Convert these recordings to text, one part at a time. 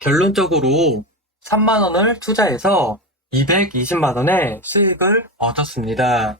결론적으로 3만원을 투자해서 220만원의 수익을 얻었습니다.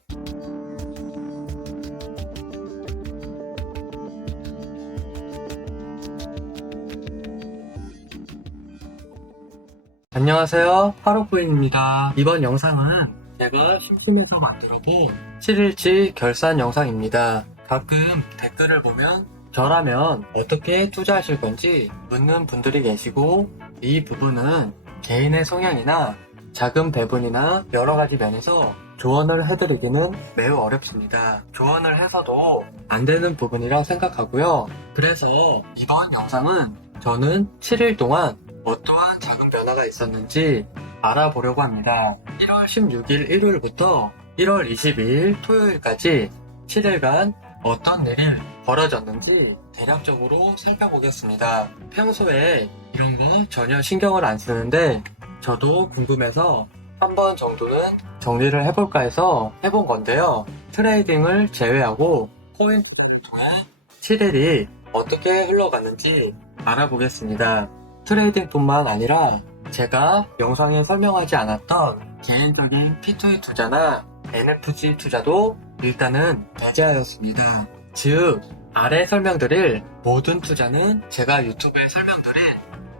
안녕하세요, 하루코인입니다. 이번 영상은 제가 심심해서 만들어본 7일치 결산 영상입니다. 가끔 댓글을 보면 저라면 어떻게 투자하실 건지 묻는 분들이 계시고, 이 부분은 개인의 성향이나 자금 배분이나 여러 가지 면에서 조언을 해드리기는 매우 어렵습니다. 조언을 해서도 안 되는 부분이라 생각하고요. 그래서 이번 영상은 저는 7일 동안 어떠한 자금 변화가 있었는지 알아보려고 합니다. 1월 16일 일요일부터 1월 22일 토요일까지 7일간 어떤 일이 벌어졌는지 대략적으로 살펴보겠습니다. 평소에 이런 거 전혀 신경을 안 쓰는데 저도 궁금해서 한 번 정도는 정리를 해볼까 해서 해본 건데요. 트레이딩을 제외하고 코인을 통해 7일이 어떻게 흘러갔는지 알아보겠습니다. 트레이딩뿐만 아니라 제가 영상에 설명하지 않았던 개인적인 P2E 투자나 NFG 투자도 일단은 배제하였습니다. 즉, 아래 설명드릴 모든 투자는 제가 유튜브에 설명드린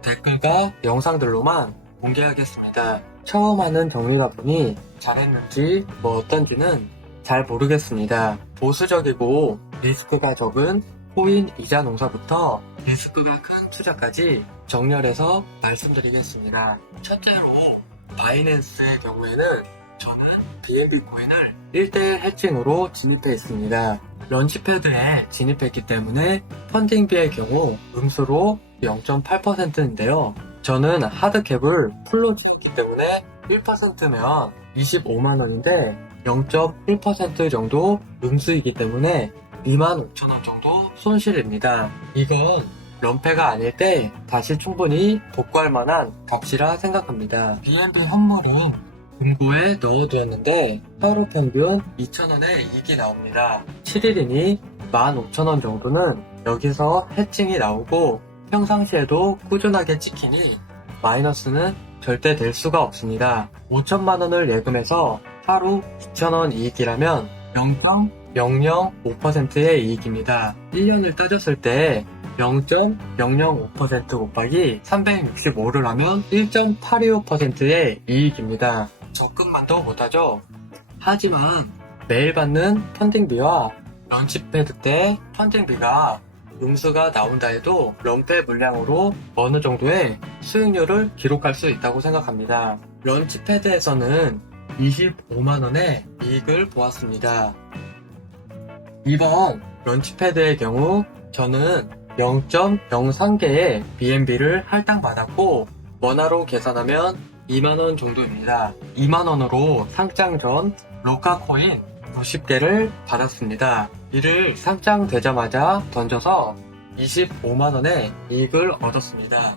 댓글과 영상들로만 공개하겠습니다. 처음 하는 정리다 보니 잘했는지 어떤지는 잘 모르겠습니다. 보수적이고 리스크가 적은 코인 이자 농사부터 리스크가 큰 투자까지 정렬해서 말씀드리겠습니다. 첫째로 바이낸스의 경우에는 저는 BNB 코인을 1대1 해칭으로 진입해 있습니다. 런치패드에 진입했기 때문에 펀딩비의 경우 음수로 0.8%인데요. 저는 하드캡을 풀로 찍기 때문에 1%면 25만원인데 0.1% 정도 음수이기 때문에 25,000원 정도 손실입니다. 이건 런패가 아닐 때 다시 충분히 복구할 만한 값이라 생각합니다. BNB 현물은 금고에 넣어두었는데 하루 평균 2,000원의 이익이 나옵니다. 7일이니 15,000원 정도는 여기서 해칭이 나오고 평상시에도 꾸준하게 찍히니 마이너스는 절대 될 수가 없습니다. 5천만원을 예금해서 하루 2,000원 이익이라면 0.005%의 이익입니다. 1년을 따졌을 때 0.005% 곱하기 365를 하면 1.825%의 이익입니다. 적금만도 못하죠. 하지만 매일 받는 펀딩비와 런치패드 때 펀딩비가 음수가 나온다 해도 런패 물량으로 어느 정도의 수익률을 기록할 수 있다고 생각합니다. 런치패드에서는 25만원의 이익을 보았습니다. 이번 런치패드의 경우 저는 0.03개의 BNB를 할당받았고 원화로 계산하면 2만원 정도입니다. 2만원으로 상장 전 로카코인 90개를 받았습니다. 이를 상장되자마자 던져서 25만원의 이익을 얻었습니다.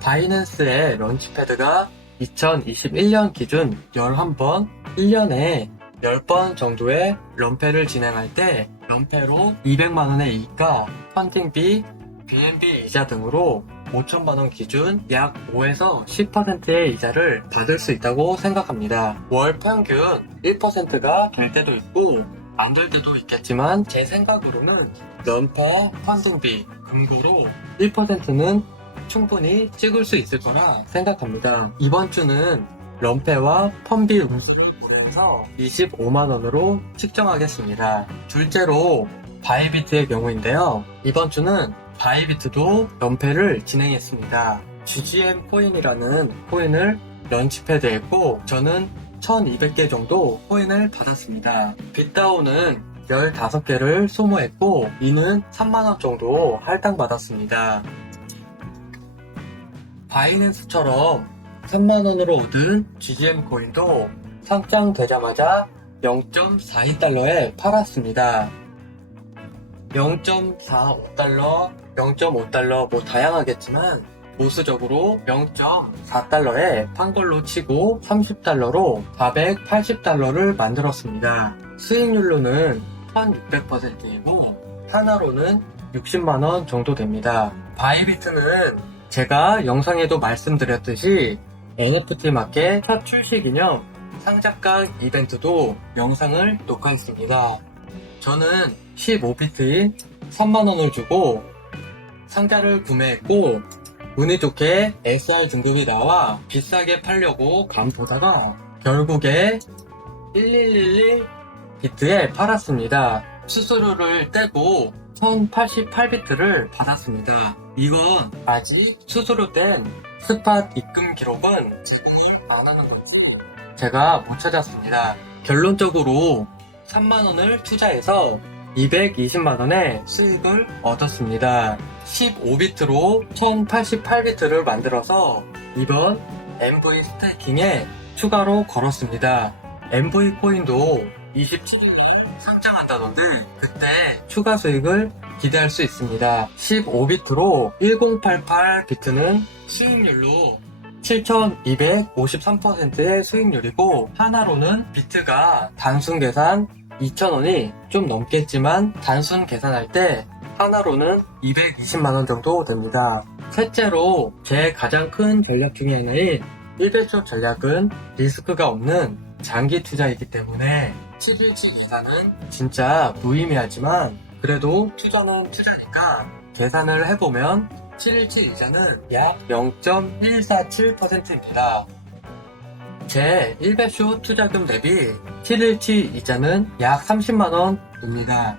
바이낸스의 런치패드가 2021년 기준 11번, 1년에 10번 정도의 런패를 진행할 때 런패로 200만원의 이익과 펀딩비, BNB 이자 등으로 5천만원 기준 약 5에서 10%의 이자를 받을 수 있다고 생각합니다. 월 평균 1%가 될 때도 있고 안 될 때도 있겠지만 제 생각으로는 런파, 펀딩비, 금고로 1%는 충분히 찍을 수 있을 거라 생각합니다. 이번 주는 런패와 펀비 음수를 고려해서 25만원으로 측정하겠습니다. 둘째로 바이비트의 경우인데요. 이번 주는 바이비트도 런패를 진행했습니다. GGM 코인이라는 코인을 런치패드했고 저는 1200개 정도 코인을 받았습니다. 빗다운은 15개를 소모했고 이는 3만원 정도 할당받았습니다. 바이낸스처럼 3만원으로 얻은 GGM 코인도 상장되자마자 0.42달러에 팔았습니다. 0.45달러, 0.5달러 뭐 다양하겠지만 보수적으로 0.4달러에 판 걸로 치고 30달러로 480달러를 만들었습니다. 수익률로는 1600%이고 하나로는 60만원 정도 됩니다. 바이비트는 제가 영상에도 말씀드렸듯이 NFT 마켓 첫 출시 기념 상장가 이벤트도 영상을 녹화했습니다. 저는 15비트인 3만원을 주고 상자를 구매했고 운이 좋게 SR 등급이 나와 비싸게 팔려고 감보다가 결국에 1111비트에 팔았습니다. 수수료를 떼고 1088비트를 받았습니다. 이건 아직 수수료 뗀 스팟 입금 기록은 제공을 안 하는 거였어요. 제가 못 찾았습니다. 결론적으로 3만원을 투자해서 220만원의 수익을 얻었습니다. 15비트로 1088비트를 만들어서 이번 MV 스테이킹에 추가로 걸었습니다. MV 코인도 27일날 상장한다던데 그때 추가 수익을 기대할 수 있습니다. 15비트로 1088비트는 수익률로 7253%의 수익률이고 하나로는 비트가 단순 계산 2,000원이 좀 넘겠지만 단순 계산할 때 하나로는 220만원 정도 됩니다. 셋째로 제 가장 큰 전략 중에 하나인 1배쇼 전략은 리스크가 없는 장기 투자이기 때문에 7일치 계산은 진짜 무의미하지만 그래도 투자는 투자니까 계산을 해보면 7일치 이자는 약 0.147%입니다. 제 1배쇼 투자금 대비 7일치 이자는 약 30만원입니다.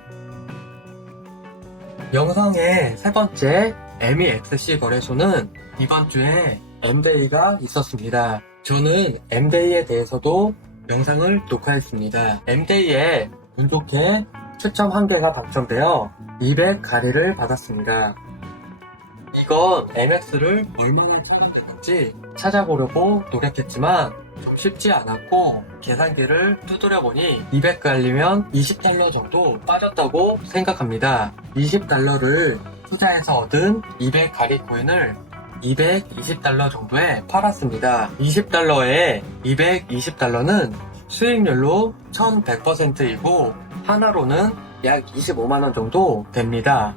영상의 세 번째 MEXC 거래소는 이번 주에 M-Day가 있었습니다. 저는 M-Day에 대해서도 영상을 녹화했습니다. M-Day에 운 좋게 추첨 1개가 당첨되어 200가리를 받았습니다. 이건 MX를 얼마나 찾아내는지 찾아보려고 노력했지만 좀 쉽지 않았고 계산기를 두드려보니 200갈리면 20달러 정도 빠졌다고 생각합니다. 20달러를 투자해서 얻은 200가리 코인을 220달러 정도에 팔았습니다. 20달러에 220달러는 수익률로 1100%이고 하나로는 약 25만원 정도 됩니다.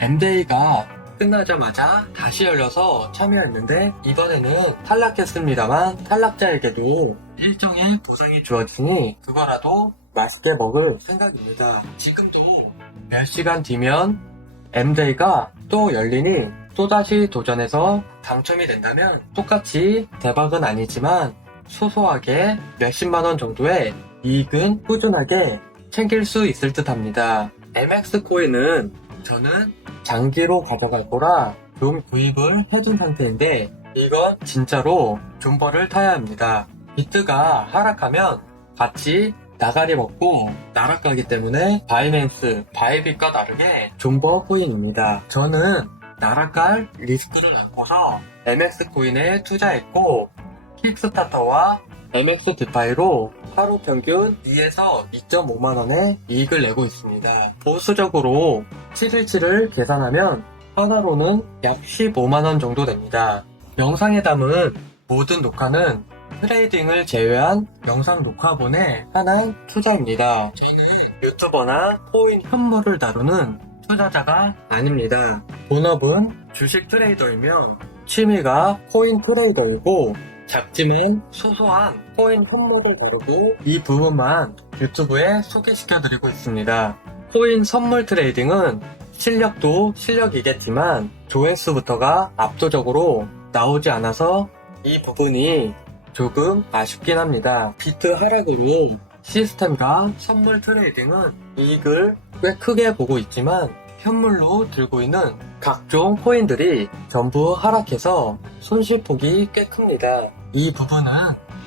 M-Day가 끝나자마자 다시 열려서 참여했는데 이번에는 탈락했습니다만 탈락자에게도 일정의 보상이 주어지니 그거라도 맛있게 먹을 생각입니다. 지금도 몇 시간 뒤면 M-Day가 또 열리니 또다시 도전해서 당첨이 된다면 똑같이 대박은 아니지만 소소하게 몇십만원 정도의 이익은 꾸준하게 챙길 수 있을 듯 합니다. MX 코인은 저는 장기로 가져갈 거라 좀 구입을 해둔 상태인데 이건 진짜로 존버를 타야 합니다. 비트가 하락하면 같이 나가리 먹고 나락가기 때문에 바이낸스, 바이빗과 다르게 존버 코인입니다. 저는 나락갈 리스크를 안고서 MX 코인에 투자했고 킥스타터와 MX 디파이로 하루 평균 2에서 2.5만원의 이익을 내고 있습니다. 보수적으로 7일치를 계산하면 하나로는 약 15만원 정도 됩니다. 영상에 담은 모든 녹화는 트레이딩을 제외한 영상 녹화본에 한한 투자입니다. 저는 유튜버나 코인 현물을 다루는 투자자가 아닙니다. 본업은 주식 트레이더이며 취미가 코인 트레이더이고 작지만 소소한 코인 현물을 다루고 이 부분만 유튜브에 소개시켜드리고 있습니다. 코인 선물 트레이딩은 실력도 실력이겠지만 조회수부터가 압도적으로 나오지 않아서 이 부분이 조금 아쉽긴 합니다. 비트 하락으로 시스템과 선물 트레이딩은 이익을 꽤 크게 보고 있지만 현물로 들고 있는 각종 코인들이 전부 하락해서 손실폭이 꽤 큽니다. 이 부분은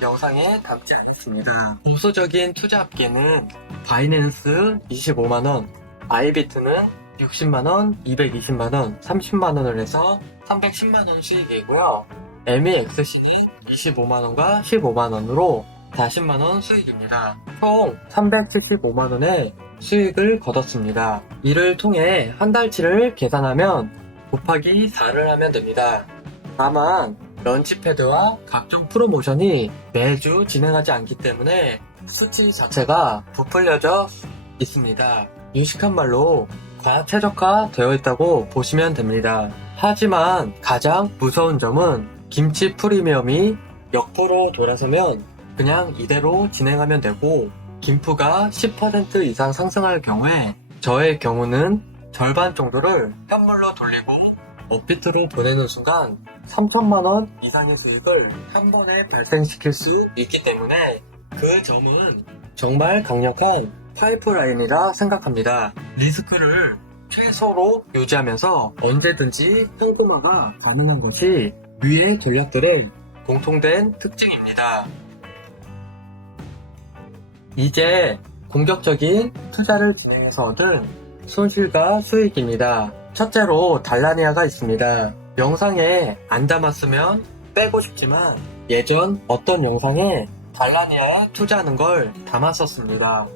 영상에 담지 않았습니다. 보수적인 투자 합계는 바이낸스 25만원, 아이비트는 60만원, 220만원, 30만원을 해서 310만원 수익이고요. MEXC는 25만원과 15만원으로 40만원 수익입니다. 총 375만원의 수익을 거뒀습니다. 이를 통해 한 달치를 계산하면 곱하기 4를 하면 됩니다. 다만 런치패드와 각종 프로모션이 매주 진행하지 않기 때문에 수치 자체가 부풀려져 있습니다. 유식한 말로 다 최적화되어 있다고 보시면 됩니다. 하지만 가장 무서운 점은 김치 프리미엄이 역도로 돌아서면 그냥 이대로 진행하면 되고 김프가 10% 이상 상승할 경우에 저의 경우는 절반 정도를 현물로 돌리고 업비트로 보내는 순간 3천만원 이상의 수익을 한 번에 발생시킬 수 있기 때문에 그 점은 정말 강력한 파이프라인이라 생각합니다. 리스크를 최소로 유지하면서 언제든지 현금화가 가능한 것이 위의 전략들의 공통된 특징입니다. 이제 공격적인 투자를 진행해서 얻은 손실과 수익입니다. 첫째로 달라니아가 있습니다. 영상에 안 담았으면 빼고 싶지만 예전 어떤 영상에 달라니아에 투자하는 걸 담았었습니다.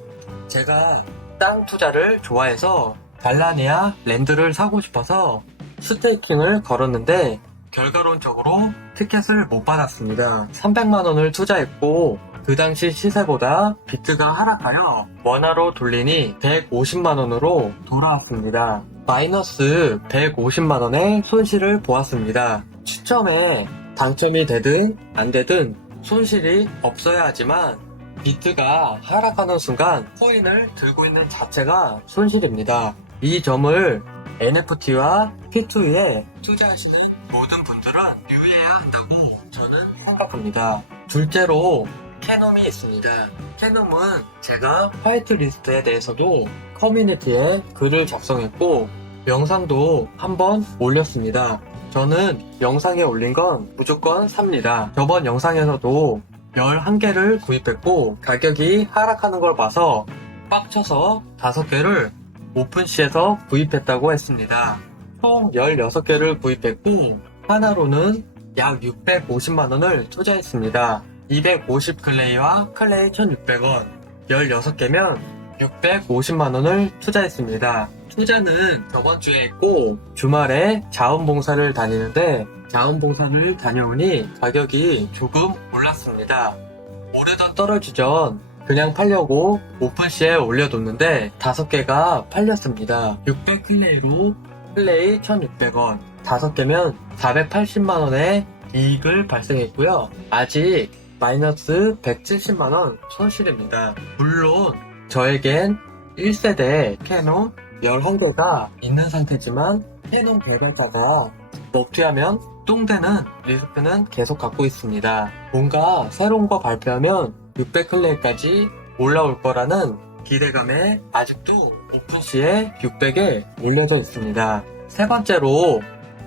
제가 땅 투자를 좋아해서 달라니아 랜드를 사고 싶어서 스테이킹을 걸었는데 결과론적으로 티켓을 못 받았습니다. 300만원을 투자했고 그 당시 시세보다 비트가 하락하여 원화로 돌리니 150만원으로 돌아왔습니다. 마이너스 150만원의 손실을 보았습니다. 추첨에 당첨이 되든 안 되든 손실이 없어야 하지만 비트가 하락하는 순간 코인을 들고 있는 자체가 손실입니다. 이 점을 NFT와 P2E에 투자하시는 모든 분들은 유의해야 한다고 저는 생각합니다. 둘째로 캐놈이 있습니다. 캐놈은 제가 화이트리스트에 대해서도 커뮤니티에 글을 작성했고 영상도 한번 올렸습니다. 저는 영상에 올린 건 무조건 삽니다. 저번 영상에서도 11개를 구입했고 가격이 하락하는 걸 봐서 빡쳐서 5개를 오픈시에서 구입했다고 했습니다. 총 16개를 구입했고 하나로는 약 650만원을 투자했습니다. 250 클레이와 클레이 1600원 16개면 650만원을 투자했습니다. 투자는 저번 주에 했고 주말에 자원봉사를 다니는데 자원봉사를 다녀오니 가격이 조금 올랐습니다. 오르던 떨어지기 전 그냥 팔려고 오픈시에 올려뒀는데 5개가 팔렸습니다. 600 클레이로 클레이 1600원 5개면 480만원의 이익을 발생했고요. 아직 마이너스 170만원 손실입니다. 물론 저에겐 1세대 캐논 11개가 있는 상태지만 캐논 개발자가 먹튀하면 똥되는 리스크는 계속 갖고 있습니다. 뭔가 새로운 거 발표하면 600클레이까지 올라올 거라는 기대감에 아직도 오픈시에 600에 올려져 있습니다. 세 번째로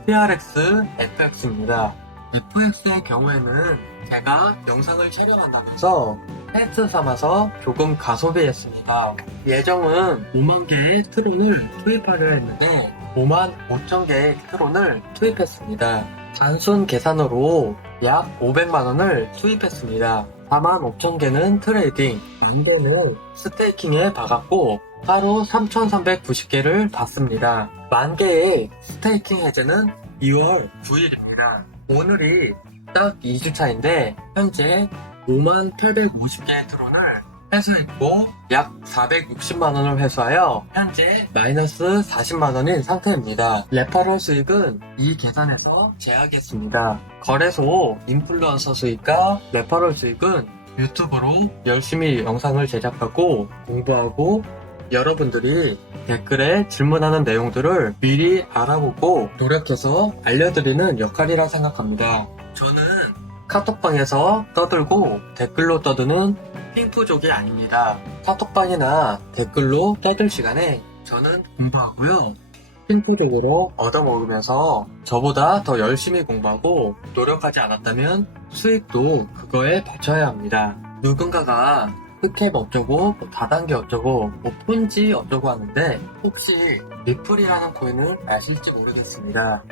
TRX FX입니다. FX의 경우에는 제가 영상을 촬영한다면서 테스트 삼아서 조금 가소비했습니다. 예정은 5만 개의 트론을 투입하려 했는데 5만 5천 개의 트론을 투입했습니다. 단순 계산으로 약 500만원을 투입했습니다. 4만 5천 개는 트레이딩, 1만 개는 스테이킹에 박았고 하루 3,390개를 받습니다. 1만 개의 스테이킹 해제는 2월 9일입니다. 오늘이 딱 2주차인데 현재 5만 850개의 트론을 회수했고 약 460만원을 회수하여 현재 마이너스 40만원인 상태입니다. 레퍼럴 수익은 이 계산에서 제하겠습니다. 거래소 인플루언서 수익과 레퍼럴 수익은 유튜브로 열심히 영상을 제작하고 공부하고 여러분들이 댓글에 질문하는 내용들을 미리 알아보고 노력해서 알려드리는 역할이라 생각합니다. 저는 카톡방에서 떠들고 댓글로 떠드는 핑프족이 아닙니다. 카톡방이나 댓글로 떠들 시간에 저는 공부하고요. 핑프족으로 얻어먹으면서 저보다 더 열심히 공부하고 노력하지 않았다면 수익도 그거에 바쳐야 합니다. 누군가가 흑캡 어쩌고 다단계 어쩌고 폰지 어쩌고 하는데 혹시 리플이라는 코인을 아실지 모르겠습니다.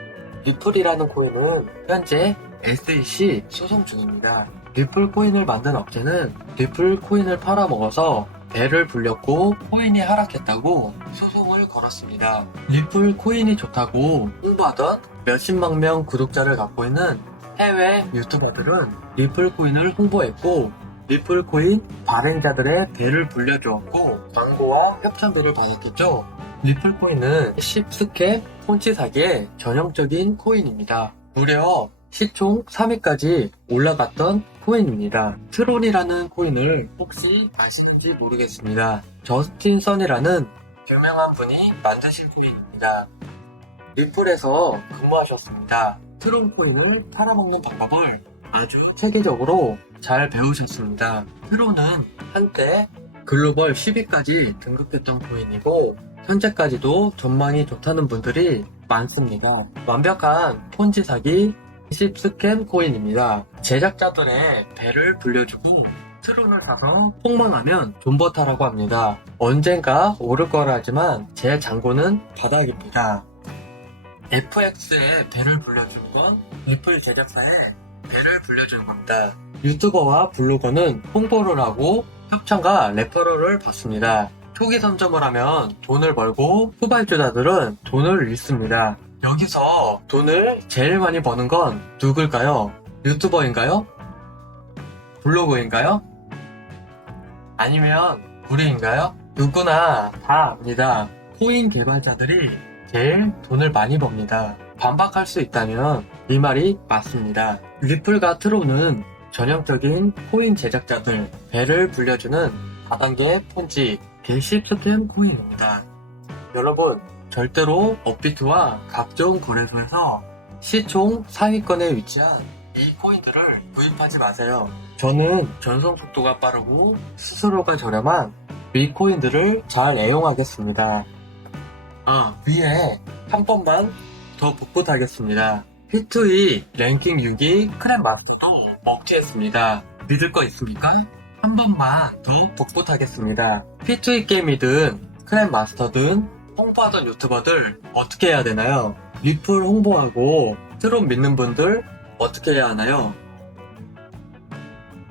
리플이라는 코인은 현재 SEC 소송 중입니다. 리플 코인을 만든 업체는 리플 코인을 팔아먹어서 배를 불렸고 코인이 하락했다고 소송을 걸었습니다. 리플 코인이 좋다고 홍보하던 몇십만 명 구독자를 갖고 있는 해외 유튜버들은 리플 코인을 홍보했고 리플코인 발행자들의 배를 불려주었고 광고와 협찬비를 받았겠죠. 리플 코인은 10스캡 폰치 사기의 전형적인 코인입니다. 무려 시총 3위까지 올라갔던 코인입니다. 트론이라는 코인을 혹시 아시는지 모르겠습니다. 저스틴 선이라는 유명한 분이 만드신 코인입니다. 리플에서 근무하셨습니다. 트론 코인을 팔아먹는 방법을 아주 체계적으로 잘 배우셨습니다. 트론은 한때 글로벌 10위까지 등극했던 코인이고 현재까지도 전망이 좋다는 분들이 많습니다. 완벽한 폰지 사기 20스캔 코인입니다. 제작자들의 배를 불려주고 트론을 사서 폭망하면 존버타라고 합니다. 언젠가 오를 거라 하지만 제 잔고는 바닥입니다. FX에 배를 불려주는 건 애플 제작사에 배를 불려주는 겁니다. 유튜버와 블로거는 홍보를 하고 협찬과 레퍼럴을 받습니다. 초기 선점을 하면 돈을 벌고 후발주자들은 돈을 잃습니다. 여기서 돈을 제일 많이 버는 건 누굴까요? 유튜버인가요? 블로거인가요? 아니면 우리인가요? 누구나 다 압니다. 코인 개발자들이 제일 돈을 많이 법니다. 반박할 수 있다면 이 말이 맞습니다. 리플과 트론은 전형적인 코인 제작자들 배를 불려주는 다단계 폰지 게시 스템 코인입니다. 여러분 절대로 업비트와 각종 거래소에서 시총 상위권에 위치한 이 코인들을 구입하지 마세요. 저는 전송 속도가 빠르고 수수료가 저렴한 이 코인들을 잘 애용하겠습니다. 위에 한 번만 더 복붙하겠습니다. P2E 랭킹 6위 크랩 마스터도 먹튀했습니다. 믿을 거 있습니까? 한 번만 더 복붙하겠습니다. P2E 게임이든 크랩 마스터든 홍보하던 유튜버들 어떻게 해야 되나요? 리플 홍보하고 트론 믿는 분들 어떻게 해야 하나요?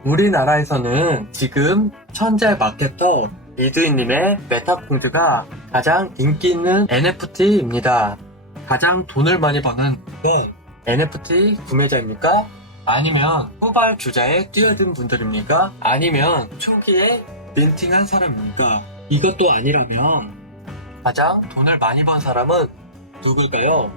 우리나라에서는 지금 천재 마케터 이드이님의 메타콩즈가 가장 인기 있는 NFT입니다. 가장 돈을 많이 버는 건 NFT 구매자입니까? 아니면 후발 주자에 뛰어든 분들입니까? 아니면 초기에 민팅한 사람입니까? 이것도 아니라면 가장 돈을 많이 번 사람은 누굴까요?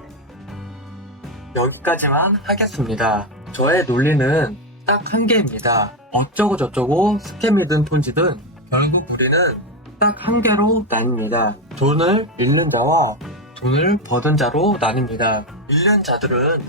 여기까지만 하겠습니다. 저의 논리는 딱 한 개입니다. 어쩌고 저쩌고 스캠이든 폰지든 결국 우리는 딱 한 개로 나뉩니다. 돈을 잃는 자와 돈을 버는 자로 나뉩니다. 잃는 자들은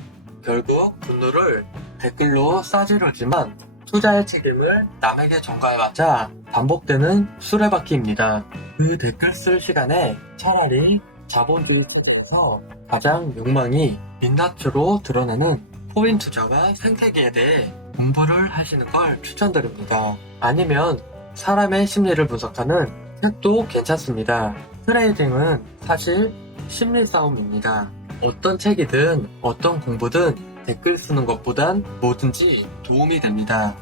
결국 분노를 댓글로 싸지르지만 투자의 책임을 남에게 전가해봤자 반복되는 수레바퀴입니다. 그 댓글 쓸 시간에 차라리 자본주의 국가에서 가장 욕망이 민낯으로 드러나는 코인 투자와 생태계에 대해 공부를 하시는 걸 추천드립니다. 아니면 사람의 심리를 분석하는 책도 괜찮습니다. 트레이딩은 사실 심리 싸움입니다. 어떤 책이든 어떤 공부든 댓글 쓰는 것보단 뭐든지 도움이 됩니다.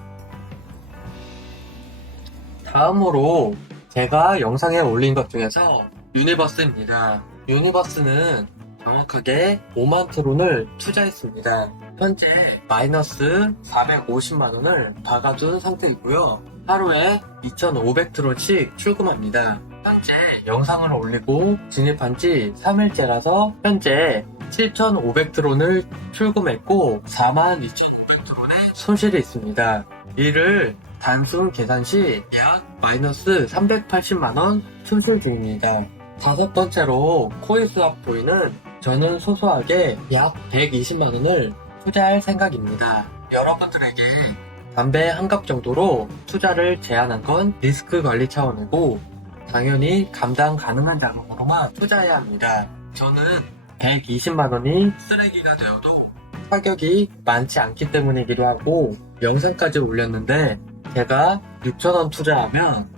다음으로 제가 영상에 올린 것 중에서 유니버스입니다. 유니버스는 정확하게 5만 트론을 투자했습니다. 현재 마이너스 450만원을 박아둔 상태이고요. 하루에 2,500트론씩 출금합니다. 현재 영상을 올리고 진입한 지 3일째라서 현재 7,500트론을 출금했고 42,500트론의 손실이 있습니다. 이를 단순 계산 시 약 마이너스 380만원 손실 중입니다. 다섯 번째로 코인스왑 보이는 저는 소소하게 약 120만원을 투자할 생각입니다. 여러분들에게 담배 한 갑 정도로 투자를 제한한 건 리스크 관리 차원이고 당연히 감당 가능한 자금으로만 투자해야 합니다. 저는 120만원이 쓰레기가 되어도 타격이 많지 않기 때문이기도 하고 영상까지 올렸는데 제가 6,000원 투자하면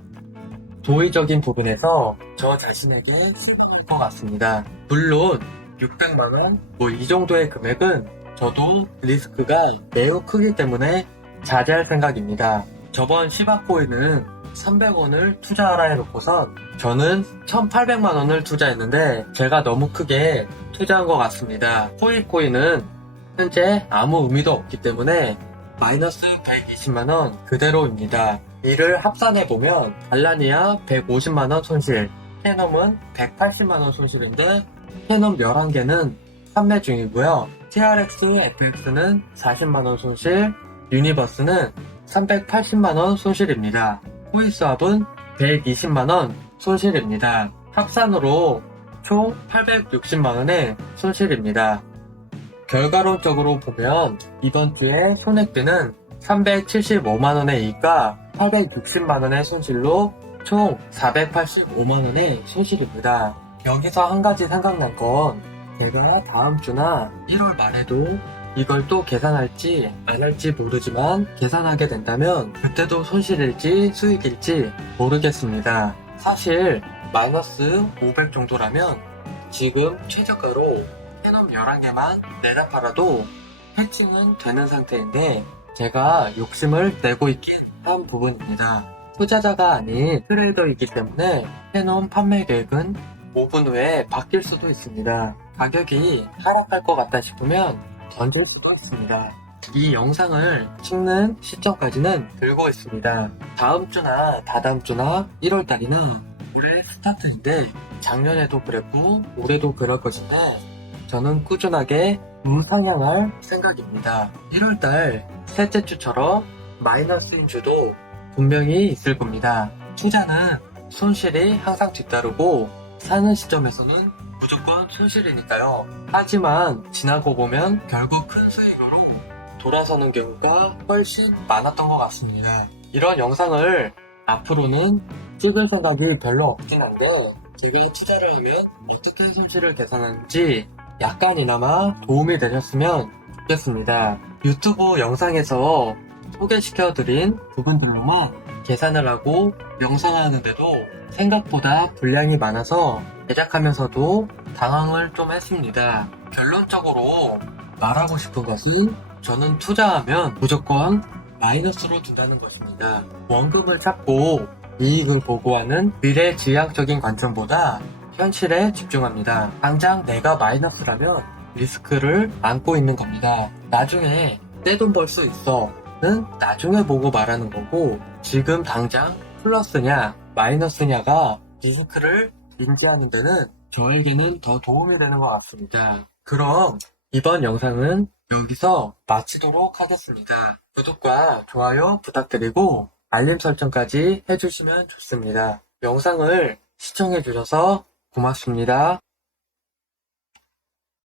도의적인 부분에서 저 자신에게 수고할 것 같습니다. 물론 600만원 이 정도의 금액은 저도 리스크가 매우 크기 때문에 자제할 생각입니다. 저번 시바코인은 300원을 투자하라 해놓고선 저는 1800만원을 투자했는데 제가 너무 크게 투자한 것 같습니다. 코인은 현재 아무 의미도 없기 때문에 마이너스 120만원 그대로입니다. 이를 합산해보면 알라니아 150만원 손실, 캐논은 180만원 손실인데 캐논 11개는 판매 중이고요. TRX, FX는 40만원 손실, 유니버스는 380만원 손실입니다. 코이스왑은 120만원 손실입니다. 합산으로 총 860만원의 손실입니다. 결과론적으로 보면 이번 주에 손해비는 375만원의 이익과 860만원의 손실로 총 485만원의 손실입니다. 여기서 한 가지 생각난 건 제가 다음 주나 1월 말에도 이걸 또 계산할지 안 할지 모르지만 계산하게 된다면 그때도 손실일지 수익일지 모르겠습니다. 사실 마이너스 500 정도라면 지금 최저가로 캐논 11개만 내다 팔아도 해칭은 되는 상태인데 제가 욕심을 내고 있긴 한 부분입니다. 투자자가 아닌 트레이더이기 때문에 캐논 판매 계획은 5분 후에 바뀔 수도 있습니다. 가격이 하락할 것 같다 싶으면 던질 수도 있습니다. 이 영상을 찍는 시점까지는 들고 있습니다. 다음 주나 다다음 주나 1월달이나 올해 스타트인데 작년에도 그랬고 올해도 그럴 것인데 저는 꾸준하게 우상향할 생각입니다. 1월달 셋째 주처럼 마이너스인 주도 분명히 있을 겁니다. 투자는 손실이 항상 뒤따르고 사는 시점에서는 무조건 손실이니까요. 하지만 지나고 보면 결국 큰 수익으로 돌아서는 경우가 훨씬 많았던 것 같습니다. 이런 영상을 앞으로는 찍을 생각이 별로 없긴 한데 제가 투자를 하면 어떻게 손실을 계산하는지 약간이나마 도움이 되셨으면 좋겠습니다. 유튜브 영상에서 소개시켜드린 부분들로만 계산을 하고 명상하는데도 생각보다 분량이 많아서 제작하면서도 당황을 좀 했습니다. 결론적으로 말하고 싶은 것은 저는 투자하면 무조건 마이너스로 둔다는 것입니다. 원금을 찾고 이익을 보고하는 미래지향적인 관점보다 현실에 집중합니다. 당장 내가 마이너스라면 리스크를 안고 있는 겁니다. 나중에 내 돈 벌 수 있어는 나중에 보고 말하는 거고 지금 당장 플러스냐 마이너스냐가 리스크를 인지하는 데는 저에게는 더 도움이 되는 것 같습니다. 그럼 이번 영상은 여기서 마치도록 하겠습니다. 구독과 좋아요 부탁드리고 알림 설정까지 해주시면 좋습니다. 영상을 시청해주셔서 고맙습니다.